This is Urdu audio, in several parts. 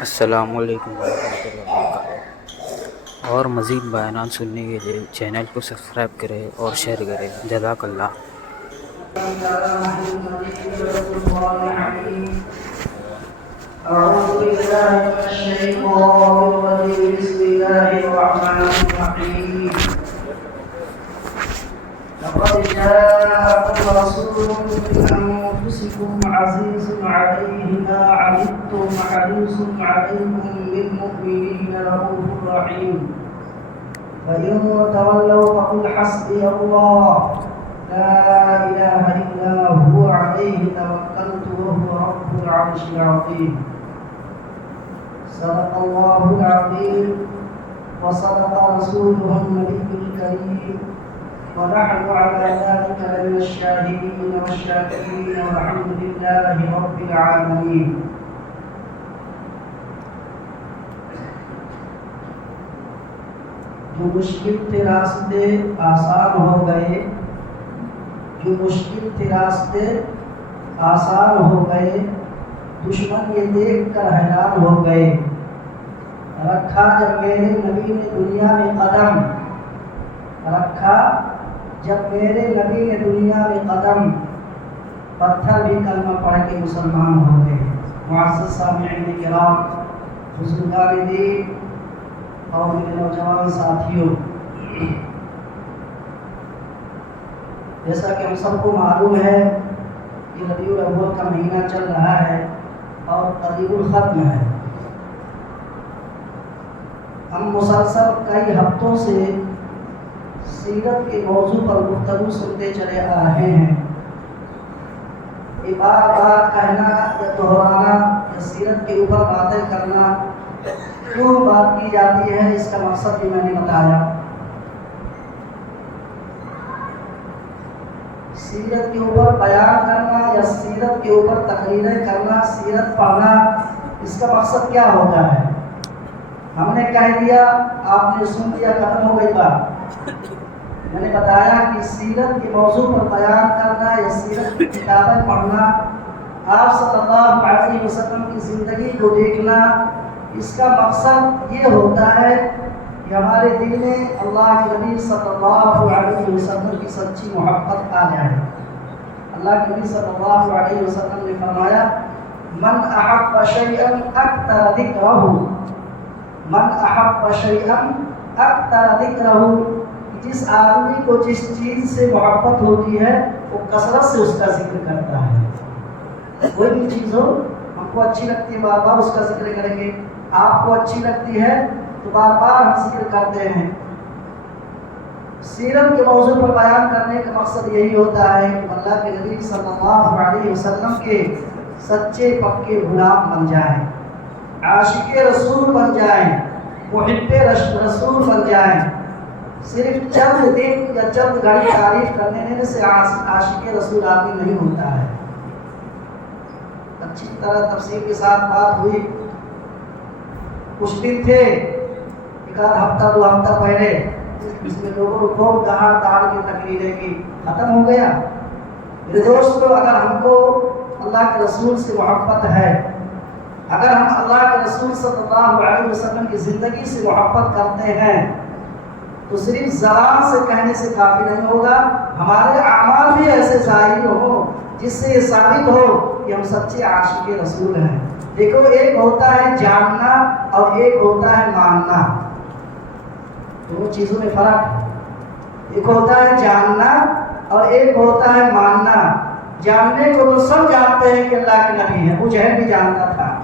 السلام علیکم ورحمۃ اللہ وبرکاتہ۔ اور مزید بیانات سننے کے لیے چینل کو سبسکرائب کریں اور شیئر کریں۔ جزاک اللہ۔ أعوذ بالله من الشيطان الرجيم. بسم الله الرحمن الرحيم. لقد جاءكم رسول من أنفسكم عزيز عليه ما عنتم حريص عليكم بالمؤمنين رؤوف رحيم. فإن تولوا فقل حسبي الله لا إله إلا هو عليه توكلت وهو رب العرش العظيم. صدق الله العظيم وصدق رسوله النبي الكريم ونحن على ذلك لمن الشاهدين والشاكرين والحمد لله رب العالمين. جو مشکل تھے راستے آسان ہو گئے، جو مشکل تھے راستے آسان ہو گئے، دشمن یہ دیکھ کر حیران ہو گئے۔ رکھا جب میرے نبی نے دنیا میں قدم، رکھا جب میرے نبی نے دنیا میں قدم، پتھر بھی کلمہ پڑھ کے مسلمان ہو گئے۔ معزز سامعین کرام، بزرگان دین اور میرے نوجوان ساتھیوں، جیسا کہ ہم سب کو معلوم ہے کہ ربیع الاول کا مہینہ چل رہا ہے اور قریب الختم ہے۔ ہم مسلسل کئی ہفتوں سے سیرت کے موضوع پر گفتگو سنتے چلے آ رہے ہیں۔ یہ بار بار کہنا یا دہرانا یا سیرت کے اوپر باتیں کرنا کیوں بات کی جاتی ہے، اس کا مقصد بھی میں نے بتایا۔ سیرت کے اوپر بیان کرنا یا سیرت کے اوپر تقریریں کرنا، سیرت پڑھنا، اس کا مقصد کیا ہوتا ہے؟ ہم نے کہہ دیا، آپ نے سن لیا، ختم ہو گئی بات۔ میں نے بتایا کہ سیرت کے موضوع پر بیان کرنا یا سیرت کی کتابیں پڑھنا، آپ صلی اللہ علیہ وسلم کی زندگی کو دیکھنا، اس کا مقصد یہ ہوتا ہے کہ ہمارے دل میں اللہ کے نبی صلی اللہ علیہ وسلم کی سچی محبت آ جائے۔ اللہ کے نبی صلی اللہ علیہ وسلم نے فرمایا، من احب شیئا اکثر ذکرہ، من احب شیئا اکثر ذکرہ، جس آدمی کو جس چیز سے محبت ہوتی ہے وہ کثرت سے اس کا ذکر کرتا ہے۔ کوئی بھی چیز ہو، ہم کو اچھی لگتی ہے بار بار اس کا ذکر کریں گے، آپ کو اچھی لگتی ہے تو بار بار ہم ذکر کرتے ہیں۔ سیرت کے موضوع پر بیان کرنے کا مقصد یہی ہوتا ہے کہ اللہ کے نبی صلی اللہ علیہ وسلم کے سچے پکے غلام بن جائیں، عاشق رسول بن جائیں، محب رسول بن جائیں۔ صرف چند دن یا چند گھڑی تعریف کرنے سے عاشق رسول آدمی نہیں ہوتا ہے۔ اچھی طرح تفصیل کے ساتھ بات ہوئی۔ کچھ دن تھے، ایک آدھ ہفتہ دو ہفتہ پہلے، اس میں لوگوں کو خوب دہاڑ دہاڑ کی تقریریں کی، ختم ہو گیا۔ میرے دوستو، اگر ہم کو اللہ کے رسول سے محبت ہے، اگر ہم اللہ کے رسول صلی اللہ علیہ وسلم کی زندگی سے محبت کرتے ہیں تو صرف زبان سے کہنے سے کافی نہیں ہوگا، ہمارے اعمال بھی ایسے ظاہر ہوں جس سے یہ ثابت ہو کہ ہم سچے عاشق رسول ہیں۔ دیکھو، ایک ہوتا ہے جاننا اور ایک ہوتا ہے ماننا، دونوں چیزوں میں فرق ہے۔ ایک ہوتا ہے جاننا اور ایک ہوتا ہے ماننا۔ جاننے کو تو سب جانتے ہیں کہ اللہ کے نبی ہیں، ابو جہل بھی جانتا تھا،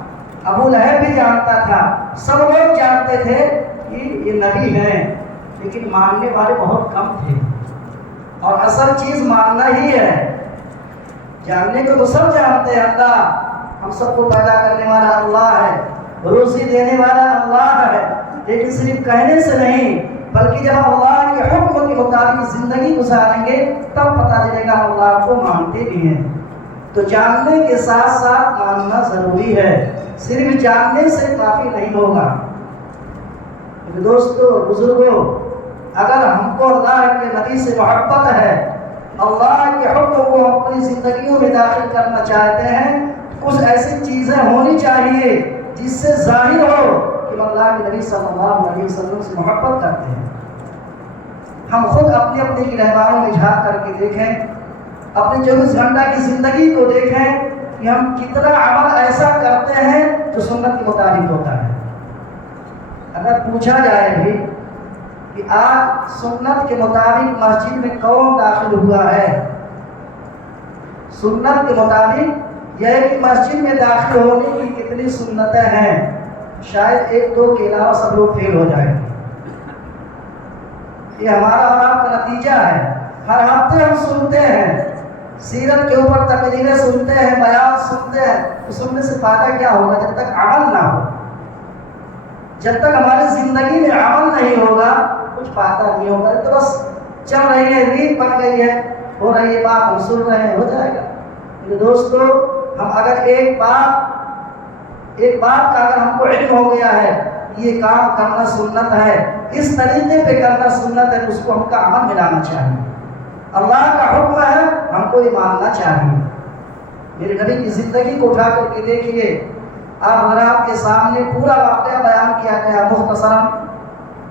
ابو لہب بھی جانتا تھا، سب لوگ جانتے تھے کہ یہ نبی ہیں، لیکن ماننے والے بہت کم تھے۔ اور اصل چیز ماننا ہی ہے۔ جاننے کو تو سب جانتے ہیں، اللہ ہم سب کو پیدا کرنے والا اللہ ہے، روزی دینے والا اللہ ہے، لیکن صرف کہنے سے نہیں، بلکہ جب اللہ کے حکم کے مطابق زندگی گزاریں گے تب پتہ چلے گا اللہ کو مانتے بھی ہیں۔ تو جاننے کے ساتھ ساتھ ماننا ضروری ہے، صرف جاننے سے کافی نہیں ہوگا۔ دوستو، بزرگوں، اگر ہم کو اللہ کے نبی سے محبت ہے، اللہ کے حکم کو اپنی زندگیوں میں داخل کرنا چاہتے ہیں، کچھ ایسی چیزیں ہونی چاہیے جس سے ظاہر ہو کہ اللہ کے نبی صلی اللہ علیہ وسلم سے محبت کرتے ہیں۔ ہم خود اپنی اپنی گرہواروں میں جھانک کر کے دیکھیں، اپنی 24 گھنٹہ کی زندگی کو دیکھیں کہ ہم کتنا عمل ایسا کرتے ہیں جو سنت کے مطابق ہوتا ہے۔ اگر پوچھا جائے بھی کہ آج سنت کے مطابق مسجد میں کون داخل ہوا ہے، سنت کے مطابق یہ کہ مسجد میں داخل ہونے کی کتنی سنتیں ہیں، شاید 1-2 کے علاوہ سب لوگ فیل ہو جائیں گے۔ یہ ہمارا اور آپ کا نتیجہ ہے۔ ہر ہفتے ہم سنتے ہیں، سیرت کے اوپر تقریریں سنتے ہیں، بیان سنتے ہیں، تو سننے سے فائدہ کیا ہوگا جب تک عمل نہ ہو؟ جب تک ہماری زندگی میں عمل نہیں ہوگا کچھ فائدہ نہیں ہوگا۔ تو بس چل رہی ہے، ریت بن گئی ہے، ہو رہی ہے بات، ہم سن رہے ہیں، ہو جائے گا۔ میرے دوستو، ہم اگر ایک بات کا اگر ہم کو علم ہو گیا ہے یہ کام کرنا سنت ہے، اس طریقے پہ کرنا سنت ہے، اس کو ہم کا عمل ملانا چاہیے۔ اللہ کا حکم ہے، ہم کو یہ ماننا چاہیے۔ میرے نبی کی زندگی کو اٹھا کر کے دیکھیے، آپ حضرات کے سامنے پورا واقعہ بیان کیا گیا مختصراً۔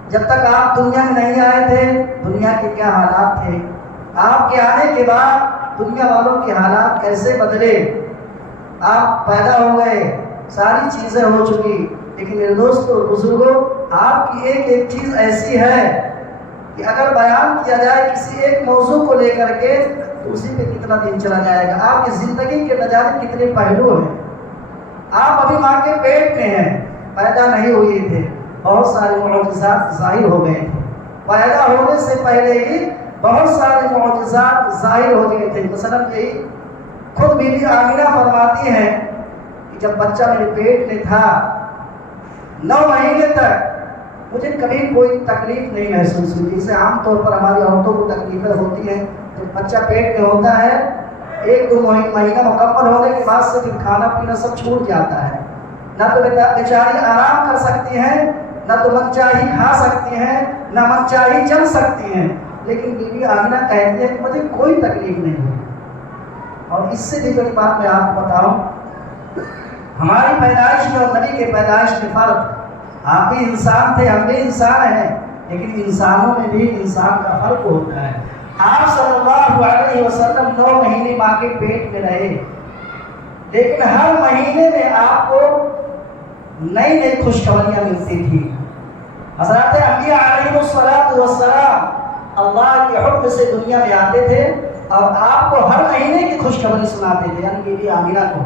جب تک آپ دنیا میں نہیں آئے تھے دنیا کے کیا حالات تھے، آپ کے آنے کے بعد دنیا والوں کے حالات کیسے بدلے، آپ پیدا ہو گئے، ساری چیزیں ہو چکی، لیکن میرے دوستو اور بزرگوں، آپ کی ایک ایک چیز ایسی ہے کہ اگر بیان کیا جائے کسی ایک موضوع کو لے کر کے تو اسی پہ کتنا دن چلا جائے گا۔ آپ کی زندگی کے نہ جانے کتنے پہلو ہیں۔ آپ ابھی ماں کے پیٹ میں ہیں، پیدا نہیں ہوئے تھے، بہت سارے معجزات ظاہر ہو گئے تھے۔ پیدا ہونے سے پہلے ہی بہت سارے معجزات ظاہر ہو گئے تھے۔ مثلا یہی خود بی بی آمینہ فرماتی ہیں کہ جب بچہ میرے پیٹ میں تھا 9 مہینے تک مجھے کبھی کوئی تکلیف نہیں محسوس ہوئی، جسے عام طور پر ہماری عورتوں کو تکلیفیں ہوتی ہیں جب بچہ پیٹ میں ہوتا ہے۔ 1-2 مہینہ مکمل ہونے کے بعد سے پھر کھانا پینا سب چھوٹ جاتا ہے، نہ تو بیچاری آرام کر سکتی ہیں، نہ تو من چاہی کھا سکتی ہیں، نہ من چاہی چل سکتی ہیں، لیکن بی بی آمینہ کہتی ہے کہ مجھے کوئی تکلیف نہیں ہوئی۔ اور اس سے بھی بڑی بات میں آپ کو بتاؤں، ہماری پیدائش میں اور نبی کے پیدائش میں فرق، آپ بھی انسان تھے، ہم بھی انسان ہیں، لیکن انسانوں میں بھی انسان کا فرق ہوتا ہے۔ آپ صلی اللہ علیہ وسلم 9 مہینے ماں کے پیٹ میں رہے، لیکن ہر مہینے میں آپ کو نئی نئی خوشخبریاں ملتی تھی۔ حضرات انبیاء علیہ السلام اللہ کے حکم سے دنیا میں آتے تھے اور آپ کو ہر مہینے کی خوشخبری سناتے تھے، یعنی بی بی آمینہ کو۔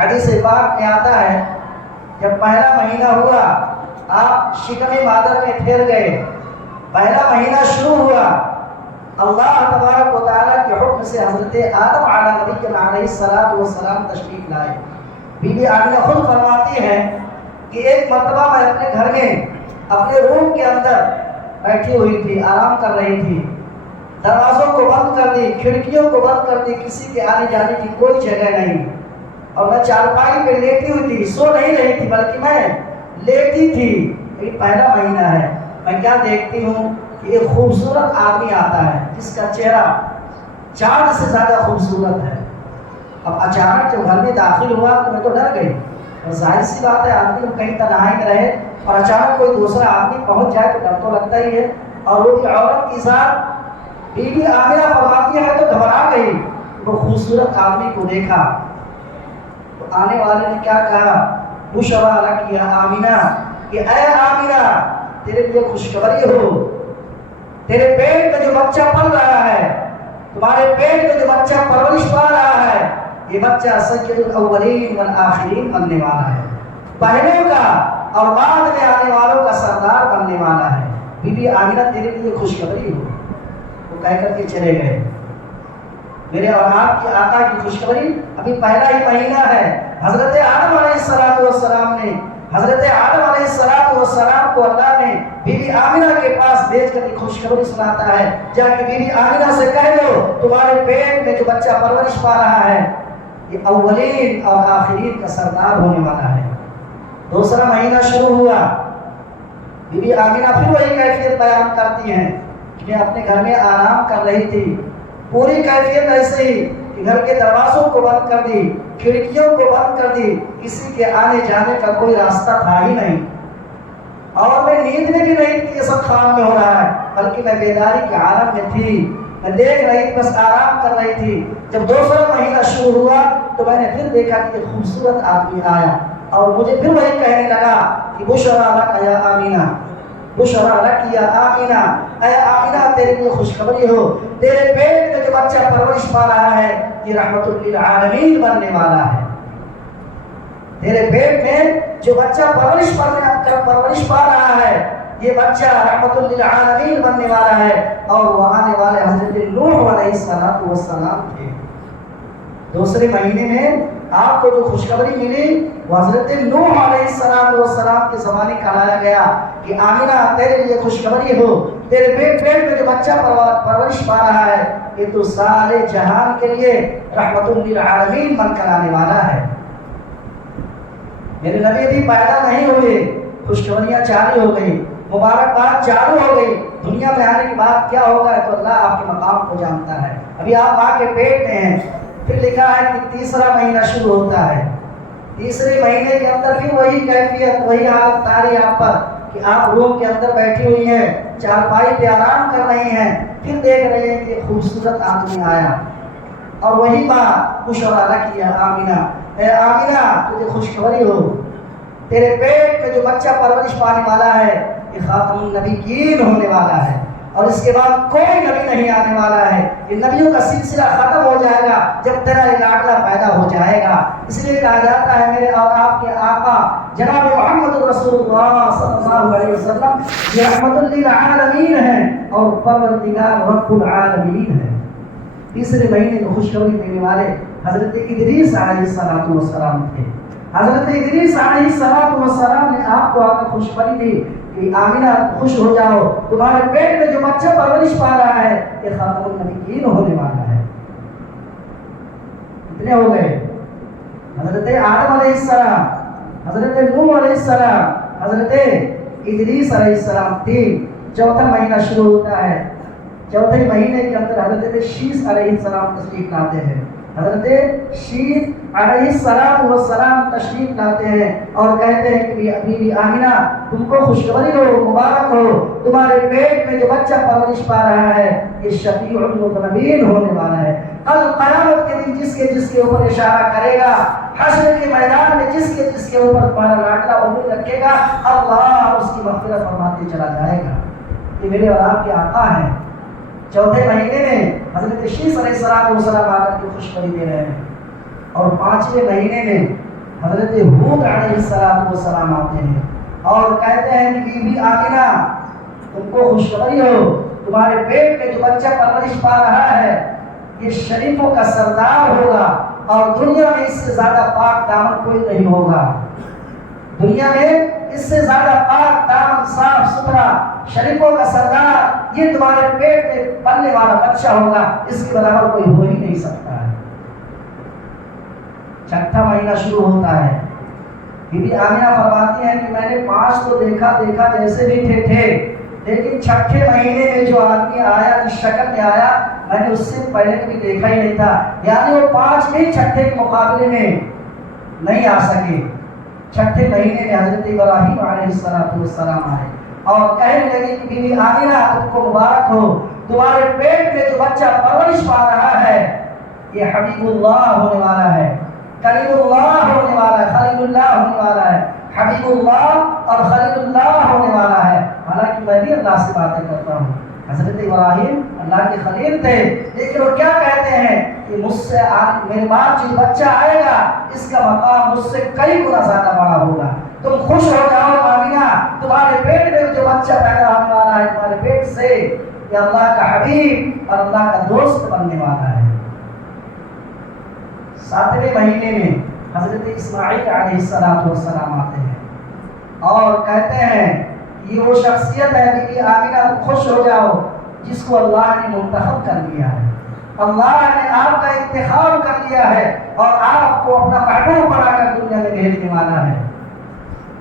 حدیث پاک میں آتا ہے جب پہلا مہینہ ہوا آپ شکم مادر میں ٹھہر گئے، پہلا مہینہ شروع ہوا، اللہ تبارک و تعالیٰ کے حکم سے حضرت آدم علیہ السلام تشریف لائے۔ بی بی آمینہ خود فرماتی ہیں کہ ایک مرتبہ میں اپنے گھر میں اپنے روم کے اندر بیٹھی ہوئی تھی، آرام کر رہی تھی، دروازوں کو بند کر دی، کھڑکیوں کو بند کر دی، کسی کے آنے جانے کی کوئی جگہ نہیں، اور میں چارپائی پہ لیٹی ہوئی تھی، سو نہیں رہی تھی بلکہ میں لیٹی تھی۔ یہ پہلا مہینہ ہے، میں کیا دیکھتی ہوں کہ ایک خوبصورت آدمی آتا ہے جس کا چہرہ چاند سے زیادہ خوبصورت ہے۔ اب اچانک جب گھر میں داخل ہوا تو میں تو ڈر گئی، اور ظاہر سی بات ہے آدمی کہیں تنہائی میں رہے اور اچانک کوئی دوسرا آدمی پہنچ جائے تو ڈر تو لگتا ہی ہے، اور وہ بھی عورت کی ذات۔ بی بی آمینہ فرماتی ہے تو گھبرا گئی، وہ خوبصورت آدمی کو دیکھا تو آنے والے نے کیا کہا، بشرا لک یا آمینہ، کہ اے آمینہ تیرے لیے خوشخبری ہو، تیرے پیٹ میں جو بچہ پل رہا ہے، تمہارے پیٹ میں جو بچہ پرورش پا رہا ہے، یہ بچہ سید الاولین والآخرین بننے والا ہے، پہلوں کا اور بعد میں آنے والوں کا سردار بننے والا ہے۔ بی بی آمینہ تیرے لیے خوشخبری ہو، وہ کہہ کر کے چلے گئے۔ میرے اور آپ کی آقا کی خوشخبری، ابھی پہلا ہی مہینہ ہے، حضرت آدم علیہ السلام نے حضرت آدم علیہ السلام کو اللہ نے بی بی آمینہ کے پاس بھیج کر کی خوشخبری سناتا ہے، جا کے بی بی آمینہ سے کہہ دو تمہارے پیٹ میں جو بچہ پرورش پا رہا ہے یہ اولین اور آخرین کا سردار ہونے والا ہے۔ دوسرا مہینہ شروع ہوا، بی بی آمینہ پھر وہی کیفیت بیان کرتی ہیں کہ میں اپنے گھر میں آرام کر رہی تھی، پوری کیفیت ایسے ہی کہ گھر کے دروازوں کو بند کر دی، کھڑکیوں کو بند کر دی، کسی کے آنے جانے کا کوئی راستہ تھا ہی نہیں، اور میں نیند میں بھی نہیں تھی یہ سب خواب میں ہو رہا ہے، بلکہ میں بیداری کے عالم میں تھی، میں دیکھ رہی تھی، بس آرام کر رہی تھی۔ جب دوسرا مہینہ شروع ہوا تو میں نے پھر دیکھا کہ ایک خوبصورت آدمی آیا اور مجھے پھر وہی کہنے لگا کہ بشرا لک یا آمینہ، بشرا لک یا آمینہ، اے آمینہ تیرے لیے خوشخبری ہو، تیرے پیٹ میں جو بچہ پرورش پا رہا ہے یہ رحمت للعالمین بننے والا ہے۔ تیرے پیٹ میں جو بچہ پرورش پا رہا ہے یہ بچہ رحمت للعالمین بننے والا ہے، اور وہ آنے والے حضرت نوح علیہ السلام تھے۔ دوسرے مہینے میں آپ کو جو خوشخبری ملی وہ حضرت نوح علیہ السلام کے زمانے کا لایا گیا کہ آمینہ تیرے لیے خوشخبری ہو، تیرے پیٹ میں جو بچہ پرورش پا رہا ہے یہ تو سارے جہان کے لیے رحمت للعالمین بن کر آنے والا ہے۔ میرے نبی بھی پیدا نہیں ہوئے، خوشخبریاں جاری ہو گئی، مبارکباد چالو ہو گئی، دنیا میں آنے کے بعد کیا ہوگا تو اللہ آپ کے مقام کو جانتا ہے۔ ابھی آپ ماں کے پیٹ میں ہیں، پھر لکھا ہے کہ تیسرا مہینہ شروع ہوتا ہے، تیسرے مہینے کے اندر پھر وہی کیفیت، وہی حالت تاری آپ پر کہ آپ روم کے اندر بیٹھی ہوئی ہیں، چارپائی پہ آرام کر رہی ہیں، پھر دیکھ رہے ہیں کہ خوبصورت آدمی آیا، اور وہی بات بشرا لک یا آمینہ، اے آمینہ تجھے خوشخبری ہو، تیرے پیٹ میں جو بچہ پرورش پانے والا ہے یہ خاتم النبیین ہونے والا ہے، اور اس کے بعد کوئی نبی نہیں آنے والا ہے، یہ نبیوں کا سلسلہ ختم ہو جائے گا جب تیرا یہ لاڈلا پیدا ہو جائے گا۔ اس لیے کہا جاتا ہے میرے اور آپ کے آقا جناب محمد رسول اللہ صلی اللہ علیہ وسلم یہ رحمت للعالمین ہیں اور پروردگار رب العالمین ہیں۔ تیسرے مہینے میں خوشخبری دینے والے حضرت ادریس علیہ السلام تھے۔ حضرت ادریس علیہ السلام نے آپ کو آ کر خوشخبری دی کہ آمینہ خوش ہو جاؤ، تمہارے پیٹ میں جو بچہ پرورش پا رہا ہے یہ خاتم النبیین ہونے والا ہے۔ کتنے ہو گئے؟ حضرت آدم علیہ السلام، حضرت نوح علیہ السلام، حضرت ادریس علیہ السلام، تین۔ چوتھا مہینہ شروع ہوتا ہے، چوتھے مہینے کے اندر حضرت شیس علیہ السلام تشریف لاتے ہیں، حضرت شیس علیہ السلام تشریف لاتے ہیں اور کہتے ہیں کہ بی بی آمینہ تم کو خوشخبری ہو، مبارک ہو، تمہارے پیٹ میں جو بچہ پرورش پا رہا ہے یہ شفیع المذنبین ہونے والا ہے۔ کل قیامت کے دن جس کے اوپر اشارہ کرے گا، حشر کے میدان میں جس کے اوپر تمہارا لاڈلا انگلی رکھے گا، اللہ اس کی مغفرت فرماتے چلا جائے گا۔ یہ میرے اور آپ کے آقا ہیں۔ چوتھے مہینے میں حضرت شیس علیہ السلام آ کر کے خوشخبری دے رہے ہیں، اور پانچویں مہینے میں حضرت ہود علیہ السلام آتے ہیں اور کہتے ہیں کہ بی بی آمینہ تم کو خوشخبری ہو، تمہارے پیٹ میں جو بچہ پرورش پا رہا ہے یہ شریفوں کا سردار ہوگا، اور دنیا میں اس سے زیادہ پاک دامن کوئی نہیں ہوگا، دنیا میں اس سے زیادہ پاک دامن صاف ستھرا شریفوں کا سردار یہ تمہارے پیٹ میں پلنے والا بچہ ہوگا، اس کے برابر کوئی ہو ہی نہیں سکتا ہے۔ چھٹا مہینہ شروع ہوتا ہے، بی بی آمینہ فرماتی ہیں کہ میں نے 5 تو دیکھا جیسے بھی تھے، لیکن چھٹے مہینے میں جو آدمی آیا جس شکل میں آیا میں نے اس سے پہلے کبھی دیکھا ہی نہیں تھا، یعنی وہ 5 بھی چھٹے کے مقابلے میں نہیں آ سکے۔ چھٹے مہینے میں حضرت ابراہیم علیہ السلام آئے اور کہنے لگے کہ بی بی آمینہ تم کو مبارک ہو، تمہارے پیٹ میں جو بچہ پرورش پا رہا ہے یہ حبیب اللہ ہونے والا ہے، کلیم اللہ ہونے والا ہے، خلیل اللہ ہونے والا ہے، حبیب اللہ اور خلیل اللہ ہونے والا ہے۔ حالانکہ میں بھی اللہ سے باتیں کرتا ہوں، حضرت ابراہیم اللہ کے خلیل تھے، لیکن وہ کیا کہتے ہیں کہ مجھ سے میرے بعد جو بچہ آئے گا اس کا مقام مجھ سے کئی گنا زیادہ بڑا ہوگا، تم خوش ہو جاؤ آمینہ، تمہارے پیٹ میں جو بچہ پیدا ہونے والا ہے تمہارے پیٹ سے یہ اللہ کا حبیب اور اللہ کا دوست بننے والا ہے۔ 7ویں مہینے میں حضرت اسماعیل علیہ السلام آتے ہیں اور کہتے ہیں یہ وہ شخصیت ہے بی بی آمینہ تم خوش ہو جاؤ جس کو اللہ نے منتخب کر لیا ہے، اللہ نے آپ کا انتخاب کر لیا ہے اور آپ کو اپنا محبوب بنا کر دنیا میں بھیجنے والا ہے۔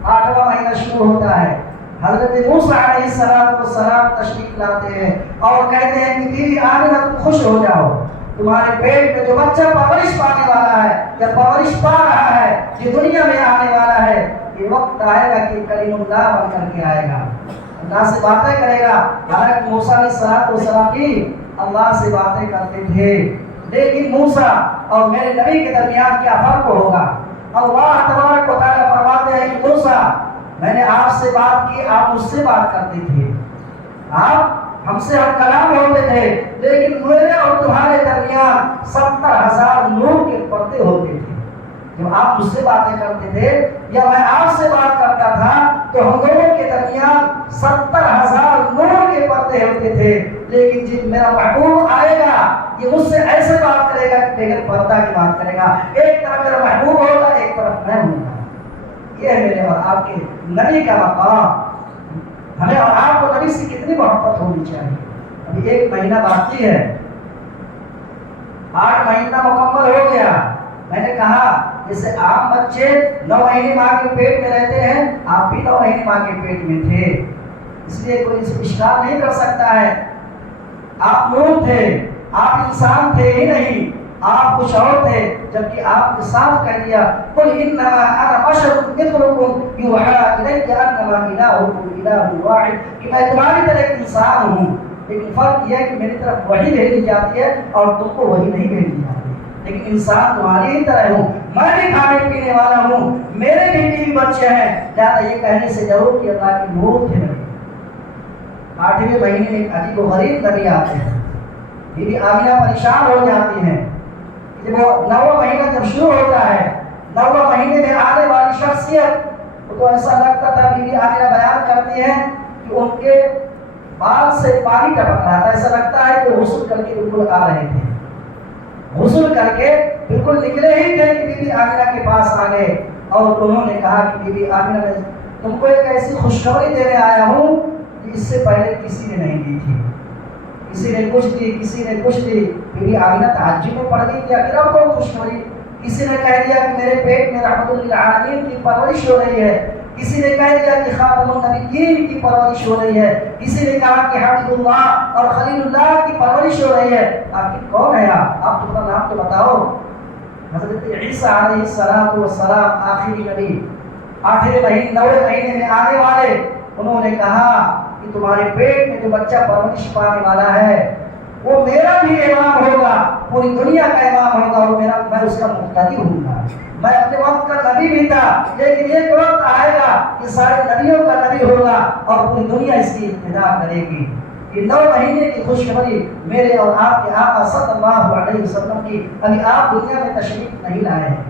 8واں مہینہ شروع ہوتا ہے، حضرت موسیٰ علیہ السلام تشریف لاتے ہیں اور کہتے ہیں کہ بی بی آمینہ تم خوش ہو جاؤ، تمہارے پیٹ میں جو بچہ پرورش پانے والا ہے یا پرورش پا رہا ہے، جو دنیا میں آنے والا ہے، یہ وقت آئے گا کہ کلیم اللہ بن کر کے آئے گا، اللہ سے باتیں کرے گا۔ حضرت موسیٰ علیہ السلام بھی اللہ سے باتیں کرتے تھے، لیکن موسیٰ اور میرے نبی کے درمیان کیا فرق ہوگا؟ اللہ تبارک و تعالیٰ فرماتے ہیں کہ موسیٰ، میں نے آپ سے بات کی، آپ مجھ سے بات کرتے تھے، آپ ہم سے ہم کلام ہوتے تھے، لیکن میرے اور تمہارے درمیان 70,000 نور کے پردے ہوتے تھے۔ جب آپ مجھ سے باتیں کرتے تھے یا میں آپ سے بات کرتا تھا تو ہم دونوں کے درمیان 70,000 نور کے پردے ہوتے تھے، لیکن جب میرا محبوب آئے گا یہ مجھ سے ایسے بات کرے گا کہ بغیر پردہ کی بات کرے گا، ایک طرف میرا محبوب ہوگا، ایک طرف میں ہوں گا۔ یہ ہے میرے اور آپ کے نبی کا مقام۔ ہمیں اور آپ کو نبی سے کتنی محبت ہونی چاہیے۔ ابھی 1 مہینہ باقی ہے، 8 مہینہ مکمل ہو گیا۔ میں نے کہا جیسے عام بچے 9 مہینے ماں کے پیٹ میں رہتے ہیں، آپ بھی 9 مہینے ماں کے پیٹ میں تھے، اس لیے کوئی اسے اشکال نہیں کر سکتا ہے۔ آپ نور تھے، آپ انسان تھے ہی نہیں، آپ کچھ اور تھے، جبکہ آپ نے صاف کہہ دیا قل انما انا بشر مثلکم یوحی الی انما الہکم الہ واحد، کہ میں تمہاری طرح ایک انسان ہوں، لیکن فرق یہ ہے کہ میری طرف وحی بھیجی جاتی ہے اور تم کو وحی نہیں بھیجی جاتی، لیکن انسان تمہاری ہی طرح ہوں، میں بھی کھانے پینے والا ہوں، میرے بھی بیوی بچے ہیں، لہٰذا یہ کہنے سے ضرور کہ اللہ کی نور تھے نبی۔ 8ویں مہینے میں ایک عجیب و غریب نبی آتے ہیں، بی بی آمینہ پریشان ہو جاتی ہیں۔ جب وہ 9واں مہینہ جب شروع ہوتا ہے، 9واں مہینے میں آنے والی شخصیت، وہ تو ایسا لگتا تھا، بی بی آمینہ بیان کرتی ہیں کہ ان کے بال سے پانی ٹپک رہا تھا، ایسا لگتا ہے کہ غسل کر کے بالکل آ رہے تھے، غسل کر کے بالکل نکلے ہی تھے کہ بی بی آمینہ کے پاس آ گئے اور انہوں نے کہا کہ بی بی آمینہ میں تم کو ایک ایسی خوشخبری دینے آیا ہوں کہ اس سے پہلے کسی نے نہیں دی تھی، کسی نے کچھ دی، کسی نے کچھ دی۔ بی بی آمینہ تعجب میں پڑ گئی کہ آخر اب کون خوشخبری؟ کسی نے کہہ دیا کہ میرے پیٹ میں رحمت للعالمین کی پرورش ہو رہی ہے، کسی نے کہہ دیا کہ خاتم النبیین کی پرورش ہو رہی ہے، کسی نے کہا کہ حبیب اللہ اور خلیل اللہ کی پرورش ہو رہی ہے۔ آخر کون ہے آپ اپنا نام تو بتاؤ۔ حضرت عیسیٰ علیہ السلام آخری نبی، 8ویں مہینے 9ویں مہینے میں آنے والے، انہوں نے کہا کہ تمہارے پیٹ میں جو بچہ پرورش پانے والا ہے وہ میرا بھی امام ہوگا، پوری دنیا کا امام ہوگا، اور میں اس کا مقتدی ہوں گا۔ میں اپنے وقت کا نبی بھی تھا، لیکن ایک وقت آئے گا کہ سارے نبیوں کا نبی ہوگا اور پوری دنیا اس کی ابتدا کرے گی۔ یہ 9 مہینے کی خوشخبری میرے اور آپ کے آقا صلی اللہ علیہ وسلم کی، ابھی آپ دنیا میں تشریف نہیں لائے ہیں،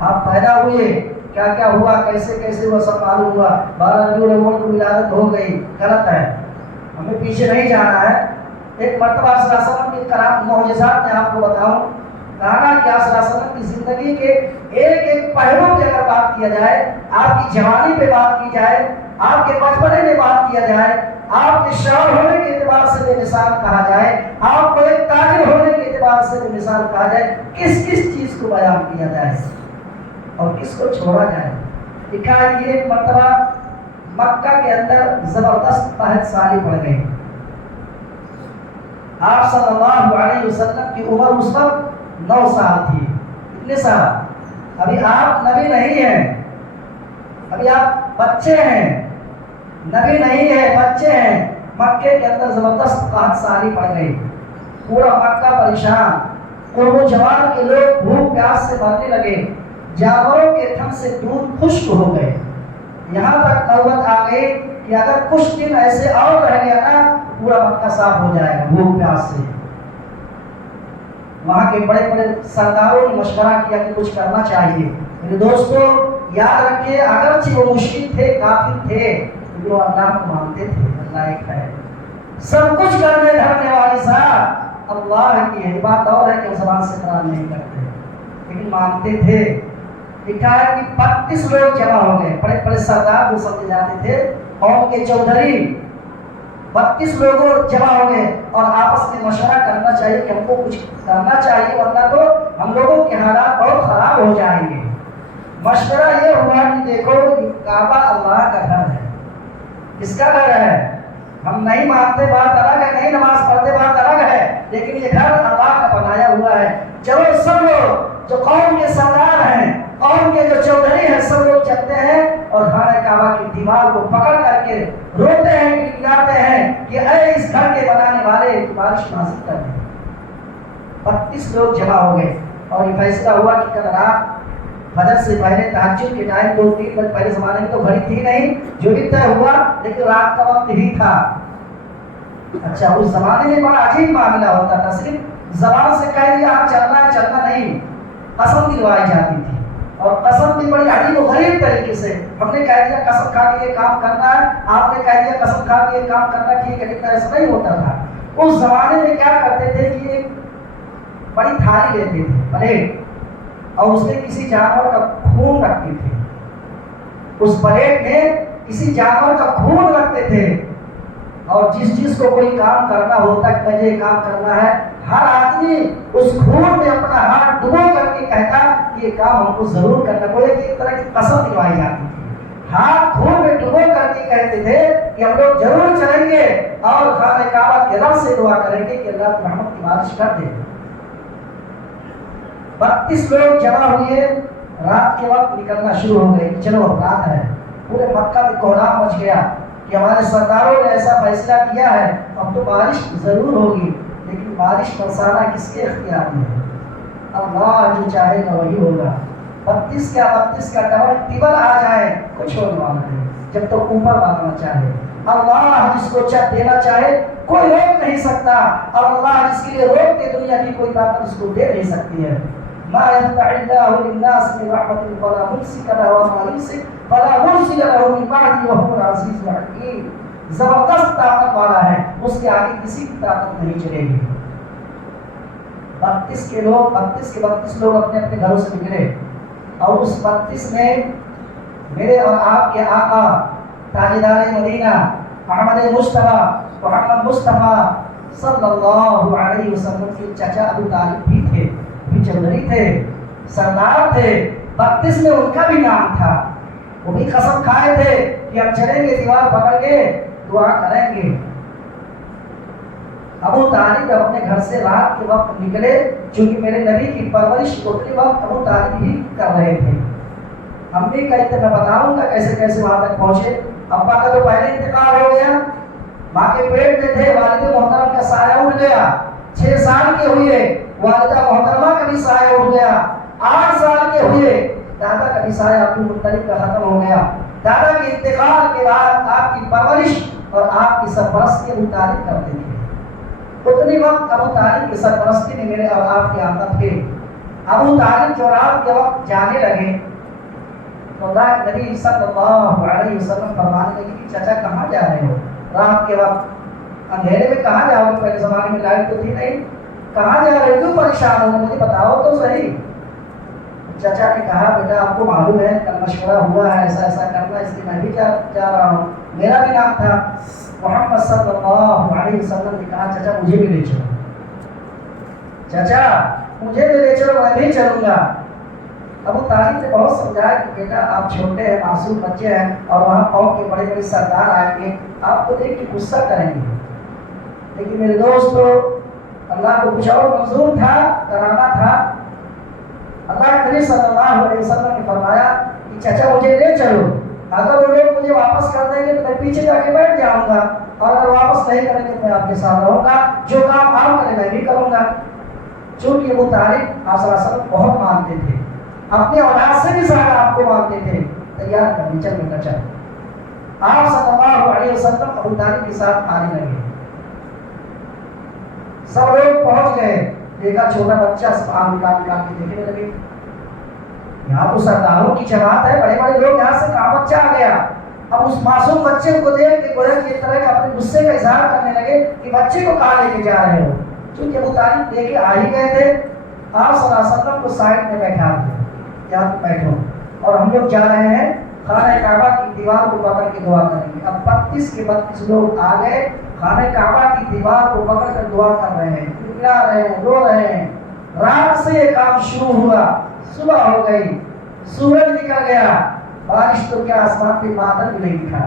آپ پیدا ہوئے، کیا کیا ہوا، کیسے کیسے وہ سب معلوم ہوا، 12 ربیع الاول کو ولادت ہو گئی، غلط ہے، ہمیں پیچھے نہیں جانا ہے۔ ایک مرتبہ صلی اللہ علیہ وسلم کے کرام معجزات میں آپ کو بتاؤں، کہا کہ آپ صلی اللہ علیہ وسلم کی زندگی کے ایک ایک پہلو پہ اگر بات کیا جائے، آپ کی جوانی پہ بات کی جائے، آپ کے بچپنے میں بات کیا جائے، آپ کے شوہر ہونے کے اعتبار سے بے مثال کہا جائے، آپ کو ایک تاجر ہونے کے اعتبار سے بے مثال کہا جائے، کس کس چیز کو بیان کیا جائے اور کس کو چھوڑا جائے۔ لکھا ہے کہ ایک مرتبہ مکہ کے اندر زبردست قحط سالی پڑ گئی، آپ صلی اللہ علیہ وسلم کی عمر اس وقت 9 سال تھی۔ کتنے سال؟ ابھی آپ نبی نہیں ہیں، ابھی آپ بچے ہیں، نبی نہیں ہے، بچے ہیں۔ مکے کے اندر زبردست قحط سالی پڑ گئی، پورا مکہ پریشان، قرب و جوار کے لوگ بھوک پیاس سے مرنے لگے، جانوروں کے تھن سے دودھ خشک ہو گئے، یہاں تک نوبت آ گئی کہ اگر کچھ دن ایسے اور رہ گیا نا پورا مکہ صاف ہو جائے گا بھوک پیاس سے۔ وہاں کے بڑے بڑے سرداروں نے مشورہ کیا کہ کچھ کرنا چاہیے۔ میرے دوستو یاد رکھیے، اگرچہ وہ مشرک تھے، کافر تھے، لیکن وہ اللہ کو مانتے تھے، اللہ ایک ہے، سب کچھ کرنے دھرنے والی ذات اللہ کی ہے۔ بات اور ہے کہ وہ زبان سے اقرار نہیں کرتے لیکن مانتے تھے۔ لکھا ہے کہ 32 لوگ جمع ہو گئے، بڑے بڑے سردار جو سمجھے جاتے تھے، قوم کے چودھری 32 لوگوں جمع ہو گئے اور آپس میں مشورہ کرنا چاہیے کہ ہم کو کچھ کرنا چاہیے ورنہ تو ہم لوگوں کے حالات بہت خراب ہو جائیں گے۔ مشورہ یہ ہوا کہ دیکھو کعبہ اللہ کا گھر ہے، کس کا گھر ہے؟ ہم نہیں مانتے بات الگ ہے, نہیں نماز پڑھتے بات الگ ہے, لیکن یہ گھر اللہ کا بنایا ہوا ہے. چلو سب لوگ جو قوم کے سردار ہیں, قوم کے جو چودھری ہیں, سب لوگ چلتے ہیں اور خانہ کعبہ کی دیوار کو پکڑ کر کے روتے ہیں, گڑگڑاتے ہیں کہ اے اس گھر کے بنانے والے بارش نازل کر دے. 32 لوگ جمع ہو گئے اور یہ فیصلہ ہوا کہ کل رات فجر سے پہلے تہجد کے ٹائم 2-3 بجے, پہلے زمانے میں تو گھڑی تھی نہیں, جو بھی طے ہوا لیکن رات کا وقت ہی تھا. اچھا اس زمانے میں بڑا عجیب معاملہ ہوتا تھا, صرف زبان سے کہہ دیا ہاں چلنا ہے چلنا نہیں, قسم دلوائی جاتی تھی. اور قسم بھی بڑی عجیب و غریب طریقے سے, ہم نے کہہ دیا قسم کھا کے یہ کام کرنا ہے, آپ نے کہہ دیا قسم کھا کے یہ کام کرنا ٹھیک ہے, لیکن ایسا نہیں ہوتا تھا. اس زمانے میں کیا کرتے تھے کہ ایک بڑی تھالی لیتے تھے, پلیٹ, اور اس میں کسی جانور کا خون رکھتے تھے. اس پلیٹ میں کسی جانور کا خون رکھتے تھے, اور جس کو کوئی کام کرنا ہوتا کہ مجھے یہ کام کرنا ہے, ہر آدمی اس خون میں اپنا ہاتھ ڈبو کر کے کہتا کہ یہ کام ہم کو ضرور کرنا. کوئی ایک طرح کی قسم دلوائی جاتی تھی, ہاتھ خون میں ڈبو کر کے کہتے تھے کہ ہم لوگ ضرور چلیں گے اور خانہ کعبہ کے رب سے دعا کریں گے کہ اللہ رحمت کی بارش کر دے. 32 لوگ جمع ہوئے, رات کے وقت نکلنا شروع ہو گئے. چلو اب رات ہے, پورے مکہ میں کوہرام مچ گیا کہ ہمارے سرداروں نے ایسا فیصلہ کیا ہے, اب تو بارش ضرور ہوگی, لیکن بارش برسانا کس کے اختیار میں ہے؟ اللہ جو چاہے گا وہی ہوگا. 32 کا ٹیبل آ جائے کچھ ہونے والا نہیں, جب تو اوپر والا چاہے. اللہ جس کو دینا چاہے کوئی روک نہیں سکتا, اور اللہ جس کے لیے روک دے دنیا کی کوئی طاقت اس کو دے نہیں سکتی ہے. ما يفتح الله للناس من رحمة فلا ممسك لها وما يمسك فلا مرسل له من بعده وهو العزيز الحكيم. زبردست طاقت والا ہے, اس کے آگے کسی کی طاقت نہیں چلے گی. 32 کے 32 لوگ اپنے اپنے گھروں سے نکلے, اور اس 32 میں میرے اور آپ کے آقا تاجدار مدینہ محمد مصطفیٰ محمد مصطفیٰ صلی اللہ علیہ وسلم کے چچا ابو طالب بھی تھے, بھی چودھری تھے, سردار تھے. 32 میں ان کا بھی نام تھا. وہ بھی قسم کھائے تھے کہ ہم چلیں گے, دیوار پکڑ کے دعا کریں گے. ابو طالب جب اپنے گھر سے رات کے وقت نکلے, چونکہ میرے نبی کی پرورش اتنے وقت ابو طالب ہی کر رہے تھے. ہم بھی کہتے, میں بتاؤں گا کیسے کیسے وہاں تک پہنچے. ابا کا تو پہلے انتقال ہو گیا, ماں کے پیٹ میں تھے, والد محترم کا سایہ اٹھ گیا. 6 سال کے ہوئے, والدہ محترمہ کا بھی سایہ اٹھ گیا. 8 سال کے ہوئے, دادا کا بھی سایہ عبد المطلب کا ختم ہو گیا. دادا کے انتقال کے بعد آپ کی پرورش اور آپ کی سرپرستی ابو طالب کرتے تھے. اتنی وقت ابو طالب کی سرپرستی میں میرے اور آپ کے آقا تھے. ابو طالب جو رات کے وقت جانے لگے تو نبی صلی اللہ علیہ وسلم فرمانے لگے کہ چچا کہاں جا رہے ہو رات کے وقت, اندھیرے میں کہاں جاؤ گے, پہلے زمانے میں لائٹ تو تھی نہیں, کہاں جا رہے ہو, کیوں پریشان ہو, مجھے بتاؤ تو صحیح. چچا نے کہا بیٹا آپ کو معلوم ہے کل مشورہ ہوا ہے ایسا ایسا کرنا, اس لیے میں بھی جا رہا ہوں. میرا بھی نام تھا محمد صلی اللہ علیہ وسلم نے کہا چچا مجھے بھی لے چلو, چچا مجھے بھی لے چلو, میں بھی چلوں گا. ابو طالب نے بہت سمجھایا کہ بیٹا آپ چھوٹے ہیں, معصوم بچے ہیں, اور وہاں قوم کے بڑے بڑے سردار آئیں گے, آپ کو دیکھ کے غصہ کریں گے. لیکن میرے دوستو, اللہ کو کچھ اور منظور تھا, کرانا تھا. اللہ کے نبی صلی اللہ علیہ وسلم نے فرمایا کہ چچا مجھے لے چلو, اگر وہ لوگ مجھے واپس کر دیں گے تو میں پیچھے جا کے بیٹھ جاؤں گا, اور اگر واپس نہیں کریں گے تو میں آپ کے ساتھ رہوں گا, جو کام آپ کریں میں بھی کروں گا. چونکہ ابو طالب آپ صلی اللہ علیہ وسلم بہت مانتے تھے, اپنے اولاد سے بھی زیادہ آپ کو مانتے تھے. تیار کرنی چل بیٹا چل. آپ صلی اللہ علیہ وسلم ابو طالب کے ساتھ آنے لگے. سب لوگ پہنچ گئے, دیکھا چھوٹا بچہ سب آم نکال کے دیکھنے لگے. یہاں تو سرداروں کی جماعت ہے, بڑے بڑے لوگ, یہاں سے کہاں بچہ آ گیا. اب اس معصوم بچے کو دیکھ کے گویا کہ اس طرح کا اپنے غصے کا اظہار کرنے لگے کہ بچے کو کہاں لے کے جا رہے ہو. چونکہ ابو طالب لے کے آ ہی گئے تھے, آپ صلی اللہ علیہ وسلم کو سائڈ میں بیٹھا دیا, یہاں تم بیٹھو, اور ہم لوگ جا رہے ہیں خانہ کعبہ کی دیوار کو پکڑ کے دعا کریں گے. اب 32 کے 32 لوگ آ گئے, خانہ کعبہ کی دیوار کو پکڑ کر دعا کر رہے ہیں, گڑگڑا رہے ہیں, رو رہے ہیں. رات سے یہ کام شروع ہوا, صبح ہو گئی, سورج نکل گیا, بارش تو کیا آسمان پہ بادل بھی نہیں دکھا.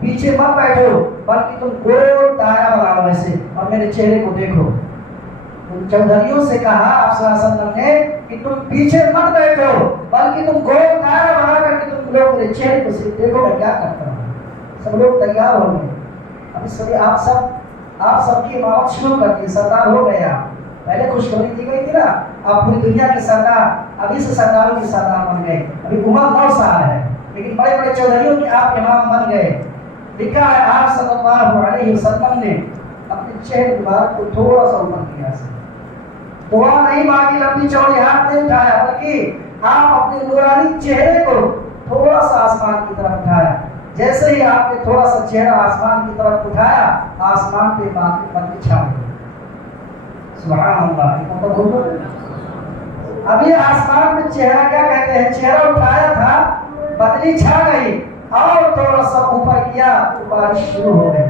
پیچھے مت بیٹھو بلکہ تم گول دائرہ بناؤ ایسے اور میرے چہرے کو دیکھو. چودھریوں سے کہا آپ صلی اللہ علیہ وسلم نے کہ تم پیچھے مت بیٹھو بلکہ تم گول دائرہ بنا کر کے تم لوگ میرے چہرے کو صرف دیکھو میں کیا کرتا ہوں. سب لوگ تیار ہو گئے. ابھی سبھی آپ سب کی امامت شروع کر دی. سردار ہو گئے. آپ پہلے خوشخبری دی گئی تھی نا آپ پوری دنیا کے سردار ابھی سے سرداروں کے سردار بن گئے. ابھی عمر 9 سال ہے لیکن بڑے بڑے چودھریوں کے آپ امام بن گئے. لکھا ہے آپ صلی اللہ علیہ وسلم نے اپنے چہرے مبارک کو تھوڑا سا اوپر کیا. دعا نہیں مانگی, لمبی چوڑی ہاتھ نہیں اٹھایا بلکہ آپ اپنے نورانی چہرے کو تھوڑا سا آسمان کی طرف اٹھایا. جیسے ہی آپ نے تھوڑا سا چہرہ آسمان کی طرف اٹھایا آسمان پہ بادل چھا گئے. سبحان اللہ. ابھی آسمان پہ چہرہ کیا کہتے ہیں, چہرہ اٹھایا تھا بدلی چھا گئی اور تھوڑا سا اوپر کیا تو بارش شروع ہو گئی.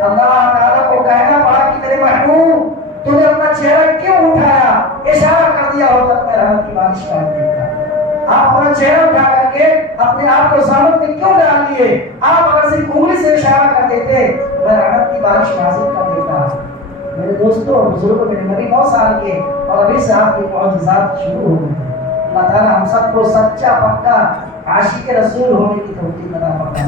اللہ تعالیٰ کو کہنا پڑا کہ میرے محبوب تو نے اپنا چہرہ کیوں اٹھایا, اشارہ کر دیا ہوتا تو میں رحمت کی بارش کر دیتا. آپ اپنا چہرہ اٹھا کر کے اپنے آپ کو زحمت میں کیوں ڈال لیے؟ آپ اگر صرف انگلی سے اشارہ کر دیتے میں رحمت کی بارش نازل کر دیتا. میرے دوستوں اور بزرگوں, میرے نبی 9 سال کے اور ابھی سے آپ کے معجزات شروع ہو گئے. اللہ تعالیٰ ہم سب کو سچا پکا عاشق رسول ہونے کی توفیق عطا فرمائے.